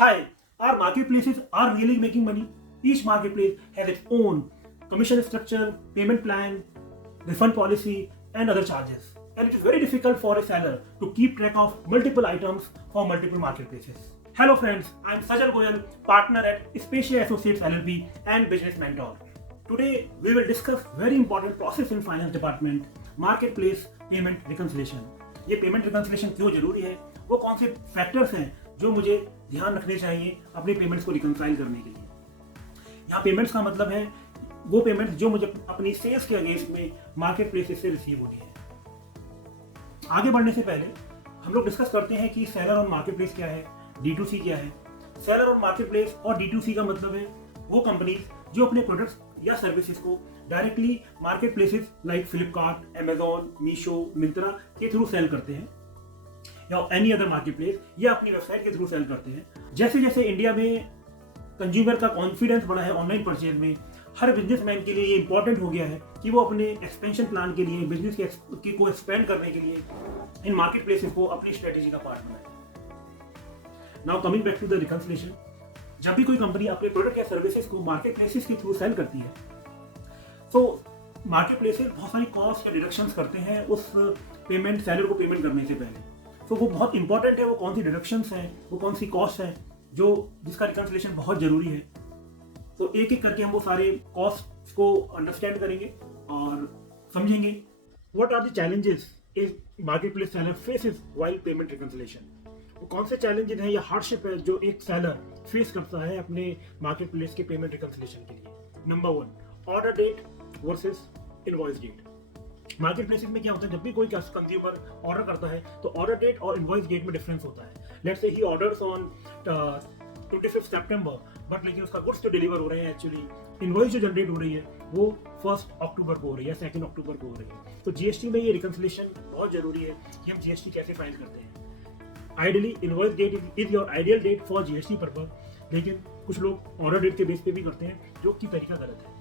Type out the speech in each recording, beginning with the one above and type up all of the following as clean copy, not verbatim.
Hi, our marketplaces are really making money. Each marketplace has its own commission structure, payment plan, refund policy, and other charges. And it is very difficult for a seller to keep track of multiple items for multiple marketplaces. Hello friends, I am Sajal Goyal, partner at Spacia Associates LLP and business mentor. Today we will discuss very important process in finance department, marketplace payment reconciliation. ये payment reconciliation क्यों जरूरी है, वो कौन से factors हैं जो मुझे ध्यान रखने चाहिए अपनी पेमेंट्स को रिकंसाइल करने के लिए। यहाँ पेमेंट्स का मतलब है वो पेमेंट्स जो मुझे अपनी सेल्स के अगेंस्ट में मार्केट प्लेसेस से रिसीव होनी है। आगे बढ़ने से पहले हम लोग डिस्कस करते हैं कि सेलर और मार्केट प्लेस क्या है, D2C क्या है। सेलर और मार्केट प्लेस और D2C का मतलब है वो कंपनीज जो अपने प्रोडक्ट्स या सर्विसेज को directly market places like Flipkart, Amazon, Meesho, Myntra के थ्रू सेल करते हैं या एनी अदर मार्केट प्लेस या अपनी वेबसाइट के थ्रू सेल करते हैं। जैसे जैसे इंडिया में कंज्यूमर का कॉन्फिडेंस बढ़ा है ऑनलाइन परचेज में, हर बिजनेसमैन के लिए ये इंपॉर्टेंट हो गया है कि वो अपने एक्सपेंशन प्लान के लिए, बिजनेस को एक्सपेंड करने के लिए इन मार्केट प्लेसेस को अपनी स्ट्रेटेजी का पार्ट बनाए। Now coming back to the reconciliation, जब भी कोई कंपनी अपने प्रोडक्ट या सर्विसेज को मार्केट प्लेसेस के थ्रू सेल करती है तो मार्केट प्लेसेस बहुत सारी कॉस्ट या डिडक्शंस करते हैं उस पेमेंट सेलर को पेमेंट करने से पहले। तो वो बहुत इंपॉर्टेंट है, वो कौन सी डिडक्शंस हैं, वो कौन सी कॉस्ट है जो जिसका रिकंसिलिएशन बहुत जरूरी है। तो एक एक करके हम वो सारे कॉस्ट को अंडरस्टैंड करेंगे और समझेंगे। What are the challenges is market place seller faces while payment reconciliation. वो कौन से चैलेंजेस हैं या हार्डशिप है जो एक सेलर फेस करता है अपने मार्केट प्लेस के पेमेंट रिकंसिलिएशन के लिए। Number 1, order date versus invoice date. Market places में क्या होता है, जब भी कोई कंज्यूमर ऑर्डर करता है तो ऑर्डर डेट और इनवॉइस डेट में डिफरेंस होता है। Let's say he orders on 25 September but लेकिन उसका गुड्स जो डिलीवर हो रहे हैं, एक्चुअली इनवॉइस जो जनरेट हो रही है वो 1 अक्टूबर को हो रही है, 2 अक्टूबर को हो रही है। तो जीएसटी में ये रिकंसिलिएशन बहुत जरूरी है कि हम जीएसटी कैसे फाइल करते हैं। Ideally invoice date is your ideal date for GST purpose, लेकिन कुछ लोग ऑर्डर डेट के बेस पे भी करते हैं जो कि तरीका गलत है।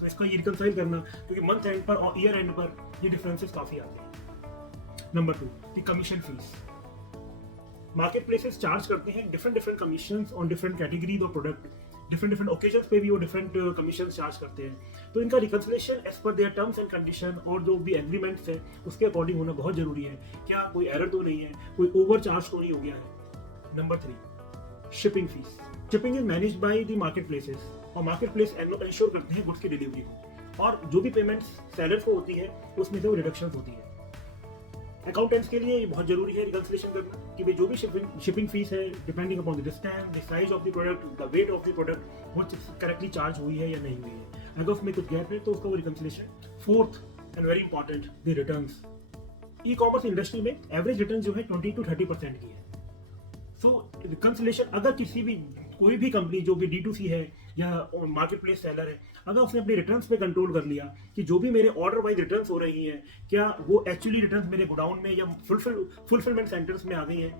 तो इसको ये रिकंसाइल करना, क्योंकि मंथ एंड पर और ईयर एंड पर ये डिफरेंसेस काफी आते हैं। Number 2, the commission fees. Market places charge करते हैं different commissions on different categories और प्रोडक्ट। डिफरेंट ओकेजन्स पे भी वो डिफरेंट कमीशन चार्ज करते हैं। तो इनका reconciliation as per their terms and condition और जो भी एग्रीमेंट्स है उसके अकॉर्डिंग होना बहुत जरूरी है। क्या कोई एरर तो नहीं है, कोई ओवर चार्ज तो नहीं हो गया है। Number 3, shipping fees. Shipping is manage by the market places और मार्केट प्लेस इंश्योर करते हैं गुड्स की डिलीवरी को, और जो भी पेमेंट्स सेलर को होती है उसमें से वो रिडक्शन होती है। अकाउंटेंट्स के लिए ये बहुत जरूरी है रिकंसिलिएशन करना कि भाई जो भी शिपिंग फीस है depending upon the distance, the size of the product, the weight of the product, वो करेक्टली चार्ज हुई है या नहीं हुई है। अगर उसमें कुछ गैप है तो उसका वो reconciliation. 4th and very important, the returns. E commerce industry में एवरेज रिटर्न जो है 20 to 30% की है। सो रिकंसिलिएशन, अगर किसी भी कोई भी कंपनी जो भी D2C है या मार्केट प्लेस सेलर है, अगर उसने अपने रिटर्न्स पे कंट्रोल कर लिया कि जो भी मेरे ऑर्डर वाइज रिटर्न्स हो रही हैं क्या वो एक्चुअली रिटर्न्स मेरे गोडाउन में या फुलफिलमेंट सेंटर्स में आ गई हैं।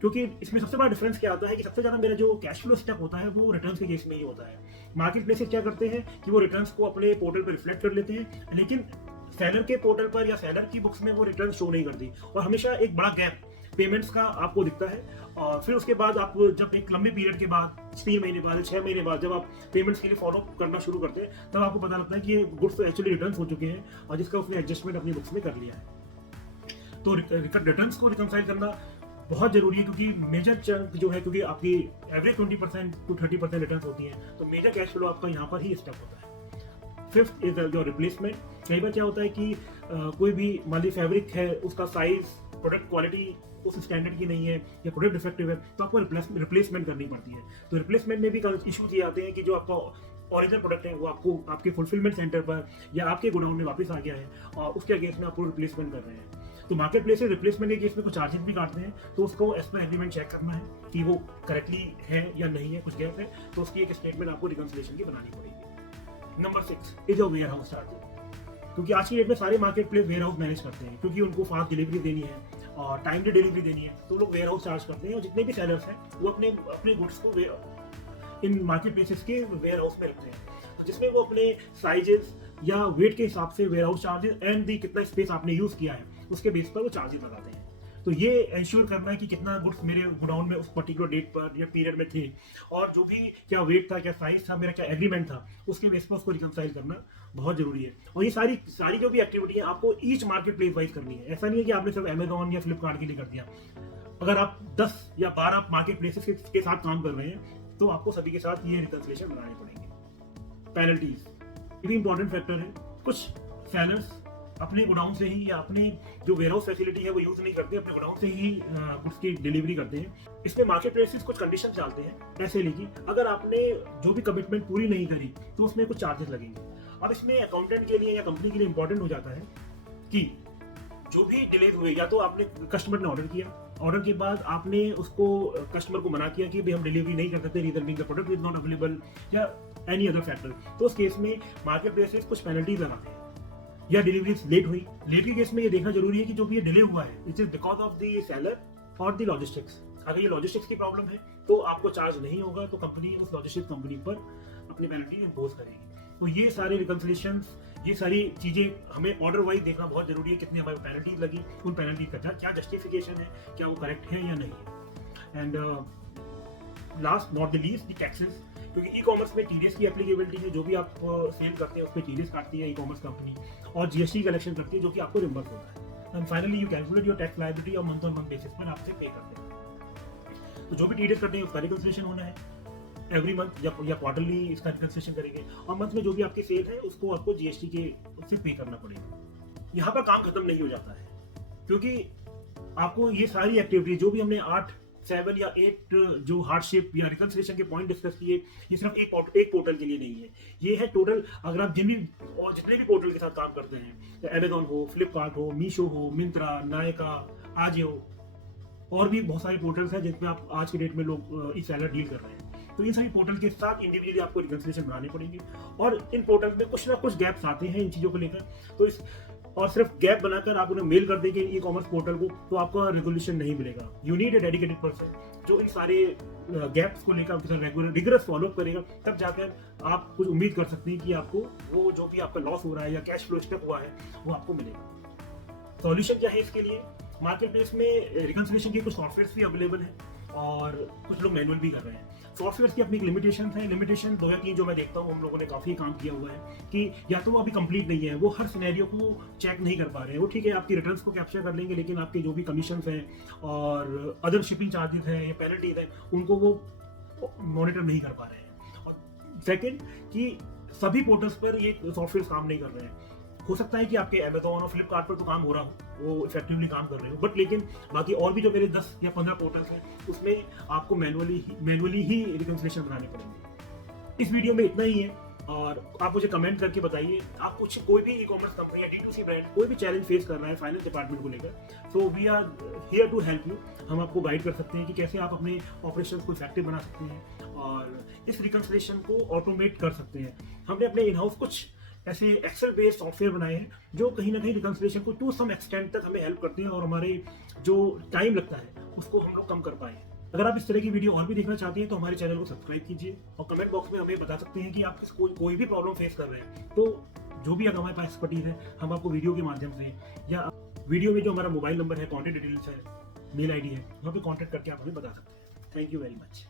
क्योंकि इसमें सबसे बड़ा डिफरेंस क्या आता है कि सबसे ज़्यादा मेरा जो कैश फ्लो स्टेप होता है वो रिटर्न्स के केस में ही होता है। मार्केट प्लेसेस क्या करते हैं कि वो रिटर्न्स को अपने पोर्टल पर रिफ्लेक्ट कर लेते हैं, लेकिन सेलर के पोर्टल पर या सेलर की बुक्स में वो रिटर्न शो नहीं करती और हमेशा एक बड़ा गैप पेमेंट्स का आपको दिखता है। और फिर उसके बाद आप जब एक लंबे पीरियड के बाद 3 महीने बाद, 6 महीने बाद जब आप पेमेंट्स के लिए फॉलो करना शुरू करते हैं तब आपको पता लगता है कि ये गुड्स तो एक्चुअली रिटर्न हो चुके हैं और जिसका उसने एडजस्टमेंट अपनी बुक्स में कर लिया है। तो रिटर्न्स को रिकंसाइल करना बहुत जरूरी है, क्योंकि मेजर चंक जो है, क्योंकि आपकी एवरेज 20% to 30% रिटर्न होती है, तो मेजर कैश फ्लो आपका यहाँ पर ही स्टक होता है। 5th is your replacement. कई बार क्या होता है कि कोई भी मान ली फैब्रिक है, उसका साइज, प्रोडक्ट क्वालिटी उस स्टैंडर्ड की नहीं है या प्रोडक्ट डिफेक्टिव है तो आपको रिप्लेसमेंट करनी पड़ती है। तो रिप्लेसमेंट में भी इशूज ये आते हैं कि जो आपका ओरिजिनल प्रोडक्ट है वो आपको आपके फुलफिलमेंट सेंटर पर या आपके गोडाउन में वापस आ गया है और उसके अगेंस्ट में आपको रिप्लेसमेंट कर रहे हैं। तो मार्केट प्लेस से रिप्लेसमेंट के केस में कुछ चार्जेस भी काटते हैं, तो उसको एज पर एग्रीमेंट चेक करना है कि वो करेक्टली है या नहीं है, कुछ गैप है तो उसकी एक स्टेटमेंट आपको रिकंसिलिएशन की बनानी पड़ेगी। Number 6 is your warehouse charges. क्योंकि आज की डेट में सारे market place warehouse manage करते हैं, क्योंकि उनको फास्ट डिलीवरी देनी है और टाइमली डिलीवरी देनी है, तो लोग वेयर हाउस चार्ज करते हैं। और जितने भी सेलर्स हैं वो अपने गुड्स को इन मार्केट प्लेसेस के वेयर हाउस में रखते हैं, तो जिसमें वो अपने साइजेस या वेट के हिसाब से warehouse charges and the कितना स्पेस आपने यूज किया है उसके बेस पर वो चार्जेस लगाते हैं। तो ये इंश्योर करना है कि कितना गुड्स मेरे गोडाउन में उस पर्टिकुलर डेट पर या पीरियड में थे, और जो भी क्या वेट था, क्या साइज था, मेरा क्या एग्रीमेंट था, उसके बेस पर उसको रिकंसाइल करना बहुत जरूरी है। और ये सारी सारी जो भी एक्टिविटी है आपको ईच मार्केट प्लेस वाइज करनी है। ऐसा नहीं है कि आपने सिर्फ अमेजॉन या फ्लिपकार्ट के लिए कर दिया। अगर आप 10 या 12 मार्केट प्लेसेस के साथ काम कर रहे हैं तो आपको सभी के साथ ये रिकंसिलेशन बनाने पड़ेंगे। पेनल्टीज ये भी इंपॉर्टेंट फैक्टर है। कुछ सेलर्स अपने गोडाउन से ही या अपने जो वेयरहाउस फैसिलिटी है वो यूज नहीं करते, अपने गोडाउन से ही गुड्स की डिलीवरी करते हैं। इसमें मार्केट प्लेसेस कुछ कंडीशन डालते हैं ऐसे लेके अगर आपने जो भी कमिटमेंट पूरी नहीं करी तो उसमें कुछ चार्जेस लगेंगे। अब इसमें अकाउंटेंट के लिए या कंपनी के लिए इंपॉर्टेंट हो जाता है कि जो भी डिले हुए, या तो आपने कस्टमर ने ऑर्डर किया, ऑर्डर के बाद आपने उसको कस्टमर को मना किया कि भाई हम डिलीवरी नहीं कर सकते, reason being the product is not available या एनी अदर फैक्टर, तो उस केस में मार्केट प्लेसेस कुछ पेनल्टीज लगाते हैं। या डिलीवरी लेट हुई, लेट के केस में ये देखना जरूरी है कि जो भी ये डिले हुआ है it is because of the seller और द लॉजिस्टिक्स। अगर ये लॉजिस्टिक्स की प्रॉब्लम है तो आपको चार्ज नहीं होगा, तो कंपनी उस लॉजिस्टिक्स कंपनी पर अपनी पेनल्टी इम्पोज करेगी। तो ये सारे रिकंसिलेशंस, ये सारी चीजें हमें ऑर्डर वाइज देखना बहुत जरूरी है। कितनी हमारी पेनल्टीज लगी, उन पेनल्टीज का क्या जस्टिफिकेशन है, क्या वो करेक्ट है या नहीं है। And last not the least the taxes, क्योंकि ई कॉमर्स में टीडीएस की एप्लीकेबिलिटी है। जो भी आप सेल करते हैं उस पर टीडीएस काटती है ई कॉमर्स कंपनी, और जीएसटी कलेक्शन करती है जो कि आपको रिम्बर्स होता है। And finally you calculate your tax liability और मंथ ऑन मंथ बेसिस पर आपसे पे करते हैं। तो जो भी टीडीएस करते हैं उसका रिकंसिलेशन होना है एवरी मंथ, या क्वार्टरली इसका रिकंसिलेशन करेंगे, और मंथ में जो भी आपकी सेल है उसको आपको जीएसटी के उससे पे करना पड़ेगा। यहाँ पर काम खत्म नहीं हो जाता है, क्योंकि आपको ये सारी एक्टिविटी जो भी हमने 8, 7 या 8 जो हार्डशिप या रिकंसिलेशन के पॉइंट डिस्कस किए, ये सिर्फ एक पोर्टल के लिए नहीं है, ये है टोटल। अगर आप जितने भी पोर्टल के साथ काम करते हैं, अमेजॉन हो, फ्लिपकार्ट हो, मीशो हो, मिंत्रा, नायका, आजियो, और भी बहुत सारे पोर्टल्स हैं जिनपे आप आज के डेट में लोग ई सेलर डील कर रहे हैं, तो इन सभी पोर्टल के साथ इंडिविजुअली आपको रिकंसिलेशन बनाने पड़ेंगे। और इन पोर्टल में कुछ ना कुछ गैप्स आते हैं इन चीज़ों को लेकर, तो और सिर्फ गैप बनाकर आप उन्हें मेल कर देंगे ई कॉमर्स पोर्टल को तो आपका रेगुलेशन नहीं मिलेगा। You need a dedicated person जो इन सारे गैप्स को लेकर आपके साथ रिगरस फॉलो करेगा, तब जाकर आप कुछ उम्मीद कर सकते हैं कि आपको वो जो भी आपका लॉस हो रहा है या कैश फ्लो स्टक हुआ है वो आपको मिलेगा। सॉल्यूशन क्या है इसके लिए? मार्केट प्लेस में रिकंसिलेशन के कुछ सॉफ्टवेयर भी अवेलेबल है और कुछ लोग मैनुअल भी कर रहे हैं। सॉफ्टवेयर की अपनी एक लिमिटेशन है। लिमिटेशन 2 या 3 जो मैं देखता हूँ हम लोगों ने काफ़ी काम किया हुआ है कि या तो वो अभी कंप्लीट नहीं है, वो हर सिनेरियो को चेक नहीं कर पा रहे हैं। वो ठीक है आपकी रिटर्न्स को कैप्चर कर लेंगे, लेकिन आपके जो भी कमीशन हैं और अदर शिपिंग चार्जेस हैं या पेनल्टीज हैं उनको वो मॉनिटर नहीं कर पा रहे हैं। और सेकेंड कि सभी पोर्टल्स पर ये सॉफ्टवेयर काम नहीं कर रहे हैं। हो सकता है कि आपके अमेजॉन और फ्लिपकार्ट पर तो काम हो रहा हो, वो इफेक्टिवली काम कर रहे हो, बट लेकिन बाकी और भी जो मेरे 10 या 15 पोर्टल्स हैं उसमें आपको मैनुअली ही रिकंसिलेशन बनाने पड़ेंगे। इस वीडियो में इतना ही है, और आप मुझे कमेंट करके बताइए आप कुछ कोई भी ई कॉमर्स कंपनी या D2C ब्रांड कोई भी चैलेंज फेस कर रहा है फाइनेंस डिपार्टमेंट को लेकर, so we are here to help you. हम आपको गाइड कर सकते हैं कि कैसे आप अपने ऑपरेशन को इफेक्टिव बना सकते हैं और इस रिकंसिलेशन को ऑटोमेट कर सकते हैं। हमने अपने इन हाउस कुछ ऐसे एक्सेल बेस्ड सॉफ्टवेयर बनाए हैं जो कहीं ना कहीं रिकंसिलेशन को टू सम एक्सटेंट तक हमें हेल्प करते हैं और हमारे जो टाइम लगता है उसको हम लोग कम कर पाए। अगर आप इस तरह की वीडियो और भी देखना चाहते हैं तो हमारे चैनल को सब्सक्राइब कीजिए और कमेंट बॉक्स में हमें बता सकते हैं कि आप कोई भी प्रॉब्लम फेस कर रहे हैं, तो जो भी अगर हमारे पास एक्सपर्टीज है हम आपको वीडियो के माध्यम से या वीडियो में जो हमारा मोबाइल नंबर है, कॉन्टैक्ट डिटेल्स है, मेल ID है, वहाँ पे कॉन्टैक्ट करके आप हमें बता सकते हैं। Thank you very much.